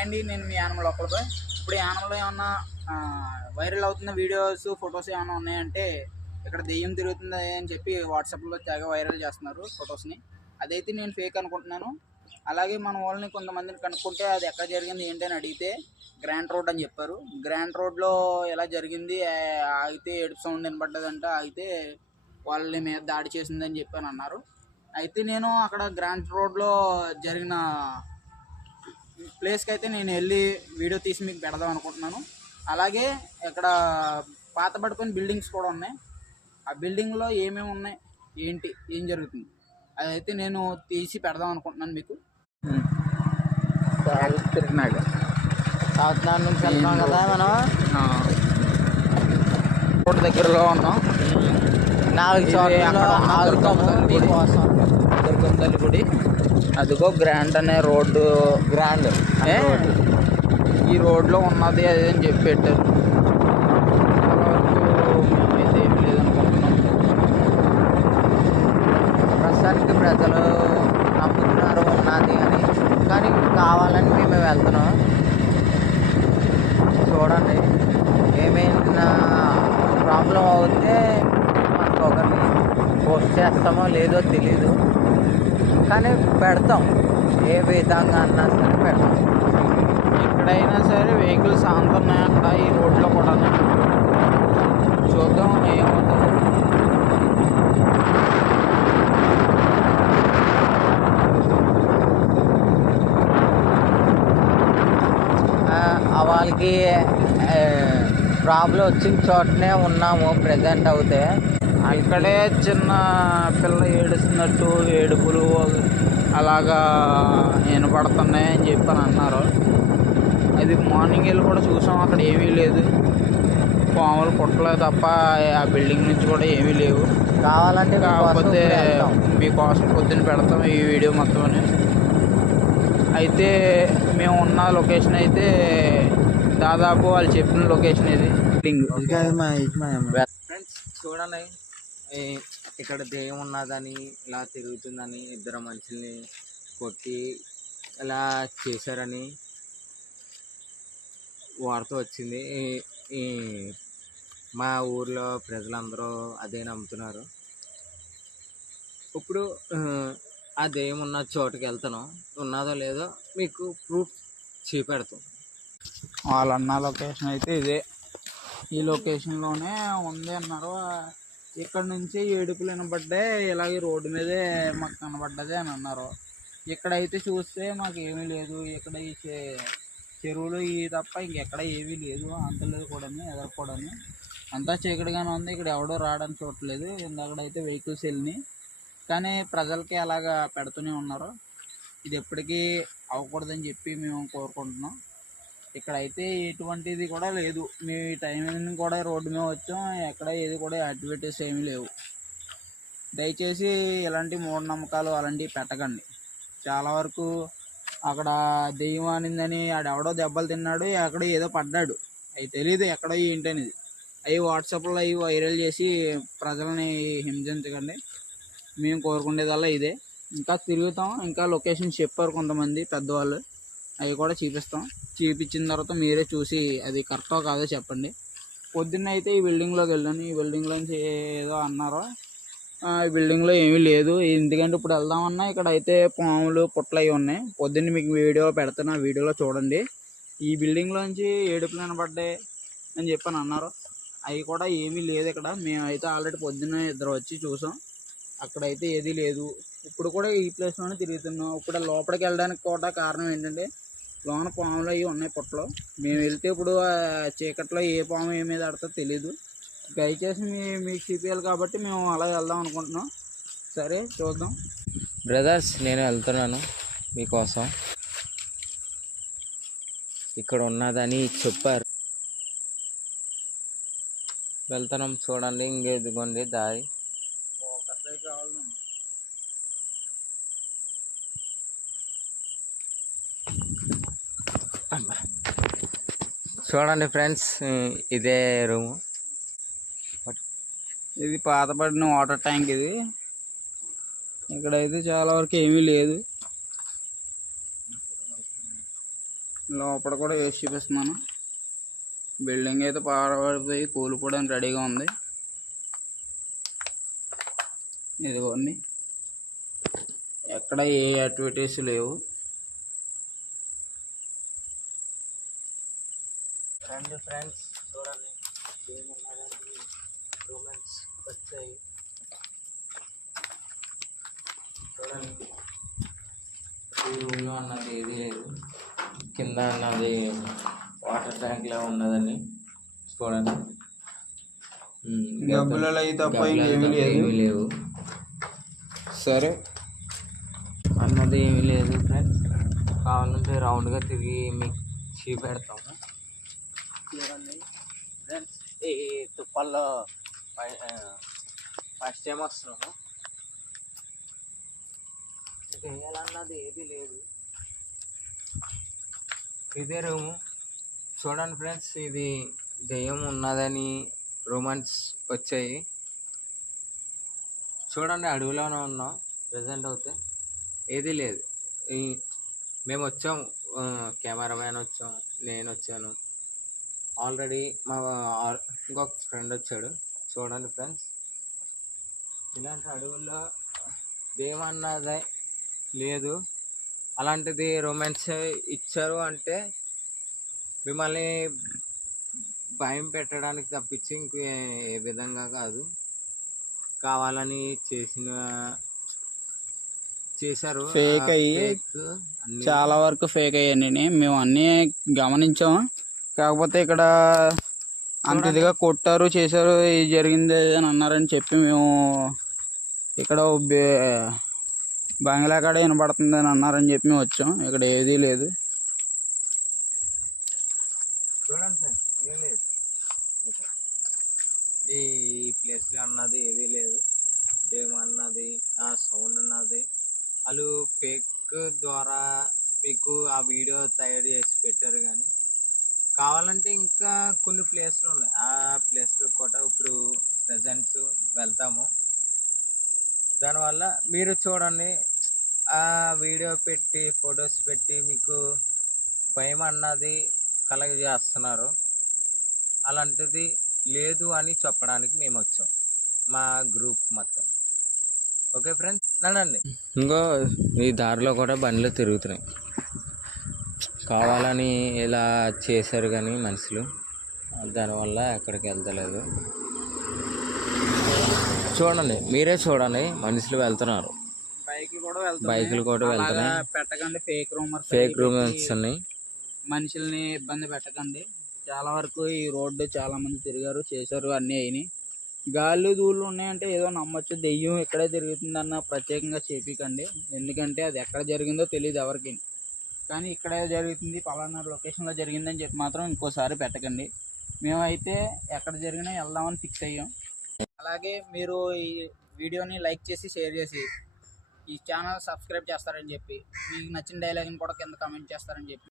అండి నేను మీ యానిమల్ ఒక్కడిపై. ఇప్పుడు ఈ యానిమల్ ఏమన్నా వైరల్ అవుతున్న వీడియోస్ ఫొటోస్ ఏమైనా ఉన్నాయంటే ఇక్కడ దెయ్యం తిరుగుతుంది అని చెప్పి వాట్సాప్లో తెగ వైరల్ చేస్తున్నారు ఫొటోస్ని అదైతే నేను ఫేక్ అనుకుంటున్నాను. అలాగే మన వాళ్ళని కొంతమందిని కనుక్కుంటే అది ఎక్కడ జరిగింది ఏంటి అని అడిగితే గ్రాండ్ రోడ్ అని చెప్పారు. గ్రాండ్ రోడ్లో ఎలా జరిగింది ఆగితే ఏడుపు సౌండ్ వినపడ్డదంట ఆగితే వాళ్ళని మీద దాడి చేసిందని చెప్పాను అన్నారు. అయితే నేను అక్కడ గ్రాండ్ రోడ్లో జరిగిన ప్లేస్కి అయితే నేను వెళ్ళి వీడియో తీసి మీకు పెడదాం అనుకుంటున్నాను. అలాగే ఇక్కడ పాత పడిపోయిన బిల్డింగ్స్ కూడా ఉన్నాయి. ఆ బిల్డింగ్లో ఏమేమి ఉన్నాయి ఏంటి ఏం జరుగుతుంది అదైతే నేను తీసి పెడదాం అనుకుంటున్నాను మీకు. తిరిగినాక సంవత్సరాల నుంచి వెళ్తున్నాం కదా మనం? రోడ్ దగ్గరలో ఉన్నాం. నాలుగు చోట్ల గుడి. మీకోసం దుర్గంతల్లి గుడి. అదిగో గ్రాండ్ అనే రోడ్డు. గ్రాండ్ ఏ, ఈ రోడ్లో ఉన్నది అది అని చెప్పి పెట్టారు. మేమైతే ఏం లేదనుకుంటున్నాం. ప్రస్తుతానికి ప్రజలు నమ్ముతున్నారు ఉన్నది అని. కానీ కావాలని మేము వెళ్తున్నాం. చూడండి. ఏమైనా ప్రాబ్లం అవుతే మనకు ఒకటి పోస్ట్ చేస్తామో లేదో తెలీదు. కానీ పెడతాం. ఏ విధంగా అన్నా సరే పెడతాం. ఎక్కడైనా సరే వెహికల్స్ ఆనుతున్నాయి అక్కడ ఈ రోడ్లో కూడా చూద్దాం ఏమవుతుందో ఆ, వాళ్ళకి ప్రాబ్లం వచ్చిన చోటనే ఉన్నాము ప్రజెంట్ అవుతే. అక్కడే చిన్న పిల్ల ఏడుస్తున్నట్టు ఏడుపులు అలాగా వినపడుతున్నాయి అని చెప్పి అని అన్నారు. అది మార్నింగ్ వెళ్ళి కూడా చూసాం అక్కడ ఏమీ లేదు. పాములు పుట్టలేదు తప్ప ఆ బిల్డింగ్ నుంచి కూడా ఏమీ లేవు. కావాలంటే కాకపోతే మీకోసం పొద్దున్న పెడతాం ఈ వీడియో మొత్తం అయితే మేము ఉన్న లొకేషన్ అయితే దాదాపు వాళ్ళు చెప్పిన లొకేషన్ ఇది. ఫ్రెండ్స్ చూడండి. ఈ ఇక్కడ దెయ్యం ఉన్నదని ఇలా తిరుగుతుందని ఇద్దరు మనుషుల్ని కొట్టి ఇలా చేశారని వార్త వచ్చింది. ఈ- ఈ మా ఊర్లో ప్రజలందరూ అదే నమ్ముతున్నారు. ఇప్పుడు ఆ, ఆ దెయ్యం ఉన్న చోటుకి వెళ్తాను ఉన్నదో లేదో మీకు ప్రూఫ్ చూపెడతాం. వాళ్ళు అన్న లొకేషన్ అయితే ఇదే. ఈ లొకేషన్లోనే ఉంది అన్నారు. ఇక్కడ నుంచి ఏడుపులు వినబడ్డే ఇలాగే రోడ్డు మీదే మాకు కనబడ్డదే అని అన్నారు. ఇక్కడైతే చూస్తే మాకు ఏమీ లేదు. ఇక్కడ ఈ చె- చెరువులు ఈ తప్ప ఇంకెక్కడ ఏమీ లేదు. అంతలేదు కూడా ఎదరకూడని కూడా అంతా చీకటిగానే ఉంది. ఇక్కడ ఎవడో రావడానికి చూడట్లేదు ఇందాకడైతే వెహికల్స్ వెళ్ళినాయి. కానీ ప్రజలకి అలాగా పెడుతూనే ఉన్నారు. ఇది ఎప్పటికీ అవ్వకూడదని చెప్పి మేము కోరుకుంటున్నాం. ఇక్కడ అయితే ఎటువంటిది కూడా లేదు. మీ టైం కూడా రోడ్డు మీద వచ్చాం. ఎక్కడ ఏది కూడా యాక్టివిటీస్ ఏమీ లేవు. దయచేసి ఇలాంటి మూఢనమ్మకాలు అలాంటివి పెట్టకండి. చాలా వరకు అక్కడ దెయ్యం అనిందని ఆడెవడో దెబ్బలు తిన్నాడు ఎక్కడ ఏదో పడ్డాడు. అవి తెలియదు ఎక్కడో ఏంటనేది. అవి వాట్సాప్లో అవి వైరల్ చేసి ప్రజల్ని హింసించకండి. మేము కోరుకునేదల్లా ఇదే. ఇంకా తిరుగుతాం. ఇంకా లొకేషన్ చెప్పారు కొంతమంది పెద్దవాళ్ళు. అవి కూడా చూపిస్తాం. చూపించిన తర్వాత మీరే చూసి అది కరెక్టో కాదో చెప్పండి. పొద్దున్న అయితే ఈ బిల్డింగ్లోకి వెళ్ళాను. ఈ బిల్డింగ్లో నుంచి ఏదో అన్నారు ఈ బిల్డింగ్లో ఏమీ లేదు. ఎందుకంటే ఇప్పుడు వెళ్దామన్నా ఇక్కడ అయితే పాములు పుట్టలు అవి ఉన్నాయి. పొద్దున్న మీకు వీడియో పెడతాను. ఆ వీడియోలో చూడండి. ఈ బిల్డింగ్లోంచి ఏడుపులు వినపడ్డాయి అని చెప్పని అన్నారు. అవి కూడా ఏమీ లేదు ఇక్కడ. మేమైతే ఆల్రెడీ పొద్దున్న ఇద్దరు వచ్చి చూసాం. అక్కడైతే ఏదీ లేదు. ఇప్పుడు కూడా ఈ ప్లేస్లోనే తిరుగుతున్నాం. ఇప్పుడు లోపలికి వెళ్ళడానికి కూడా కారణం ఏంటంటే లోన పాములు అవి ఉన్నాయి పుట్టలో. మేము వెళ్తే ఇప్పుడు చీకట్లో ఏ పాము ఏ మీద ఆడుతుందో తెలీదు. దయచేసి మీ మీకు చూపించాలి కాబట్టి మేము అలా వెళ్దాం అనుకుంటున్నాం. సరే చూద్దాం. బ్రదర్స్ నేను వెళ్తున్నాను మీకోసం. ఇక్కడ ఉన్నదని చెప్పారు. వెళ్తున్నాం చూడండి ఇంకెదుగోండి దారి. చూడండి ఫ్రెండ్స్ ఇదే రూము. ఇది పాతబడిన వాటర్ ట్యాంక్ ఇది. ఇక్కడైతే చాలా వరకు ఏమీ లేదు. లోపల కూడా వేసి చూపిస్తున్నాను. బిల్డింగ్ అయితే పాడబడిపోయి కూలిపోవడానికి రెడీగా ఉంది. ఇదిగోండి. ఎక్కడ ఏ యాక్టివిటీస్ లేవు. రండి ఫ్రెండ్స్ చూడండి. ఏమున్నదండి రూమెన్స్ వచ్చాయి. చూడండి. ఈ రూమ్లో అన్నది ఏది లేదు. కింద అన్నది వాటర్ ట్యాంక్లో ఉన్నదని చూడండి. గబ్బులలో తప్ప ఏమీ లేవు. సరే. అన్నది ఏమీ లేదు ఫ్రెండ్స్ కావాలంటే రౌండ్గా తిరిగి మీకు చూపెడతాము. చూడండి ఫ్రెండ్స్ ఈ తుప్పల్లో ఫస్ట్ టైం వస్తున్నాము వేయాలన్నది ఏది లేదు. ఇదే రూము. చూడండి ఫ్రెండ్స్ ఇది దెయ్యం ఉన్నదని రూమన్స్ వచ్చాయి. చూడండి అడవిలోనే ఉన్నాం. ప్రజెంట్ అయితే ఏది లేదు. ఈ మేము వచ్చాము కెమెరామ్యాన్ వచ్చాం నేను వచ్చాను. ఆల్రెడీ మా ఇంకొక ఫ్రెండ్ వచ్చాడు. చూడండి ఫ్రెండ్స్ ఇలాంటి అడవుల్లో దేమన్నదే లేదు. అలాంటిది రొమాన్స్ ఇచ్చారు అంటే మిమ్మల్ని భయం పెట్టడానికి తప్పించి ఇంక ఏ- విధంగా కాదు. కావాలని చేసిన చేశారు. ఆ అయ్యి చాలా వరకు ఫేక్ అయ్యాయండి మేము అన్నీ గమనించాము. కాకపోతే ఇక్కడ అంత ఇదిగా కొట్టారు చేశారు ఇది జరిగింది అని అన్నారని చెప్పి మేము ఇక్కడ బంగ్లా కాడ వినపడుతుంది అని అన్నారని చెప్పి మేము వచ్చాం. ఇక్కడ ఏదీ లేదు. చూడండి సార్ ఏం లేదు. ఇక. ఈ ప్లేస్లో అన్నది ఏది లేదు. డేమ్ అన్నది ఆ సౌండ్ అన్నది. వాళ్ళు ఫేక్ ద్వారా మీకు ఆ వీడియో తయారు చేసి పెట్టారు కానీ కావాలంటే ఇంకా కొన్ని ప్లేస్లు ఉన్నాయి. ఆ ప్లేస్లు కూడా ఇప్పుడు ప్రజెంట్ వెళ్తాము. దానివల్ల మీరు చూడండి ఆ వీడియో పెట్టి ఫొటోస్ పెట్టి మీకు భయం అన్నది కలగజేస్తున్నారు. అలాంటిది లేదు అని చెప్పడానికి మేము వచ్చాం. మా గ్రూప్ మొత్తం. ఓకే ఫ్రెండ్స్ నడండి ఇంకో ఈ దారిలో కూడా బండ్లు తిరుగుతున్నాయి. కావాలని ఇలా చేశారు కానీ మనుషులు. దానివల్ల ఎక్కడికి వెళ్తలేదు. చూడండి మీరే చూడండి మనుషులు వెళ్తున్నారు. బైక్లు కూడా వెళ్తున్నాయి. పెట్టకండి ఫేక్ రూమర్స్ ఫేక్ ఉన్నాయి మనుషుల్ని ఇబ్బంది పెట్టకండి. చాలా వరకు ఈ రోడ్డు చాలా మంది తిరిగారు చేశారు అన్నీ అయినాయి. గాళ్ళు దూళ్ళు ఉన్నాయంటే ఏదో నమ్మొచ్చు. దెయ్యం ఇక్కడే తిరుగుతుందన్న ప్రత్యేకంగా చేపికండి. ఎందుకంటే అది ఎక్కడ జరిగిందో తెలియదు ఎవరికి. కానీ ఇక్కడ జరుగుతుంది పలానా లొకేషన్లో జరిగిందని చెప్పి మాత్రం ఇంకోసారి పెట్టకండి. మేమైతే ఎక్కడ జరిగినా వెళ్దామని ఫిక్స్ అయ్యాం. అలాగే మీరు ఈ వీడియోని లైక్ చేసి షేర్ చేసి ఈ ఛానల్ సబ్స్క్రైబ్ చేస్తారని చెప్పి మీకు నచ్చిన డైలాగ్ని కూడా కింద కమెంట్ చేస్తారని చెప్పి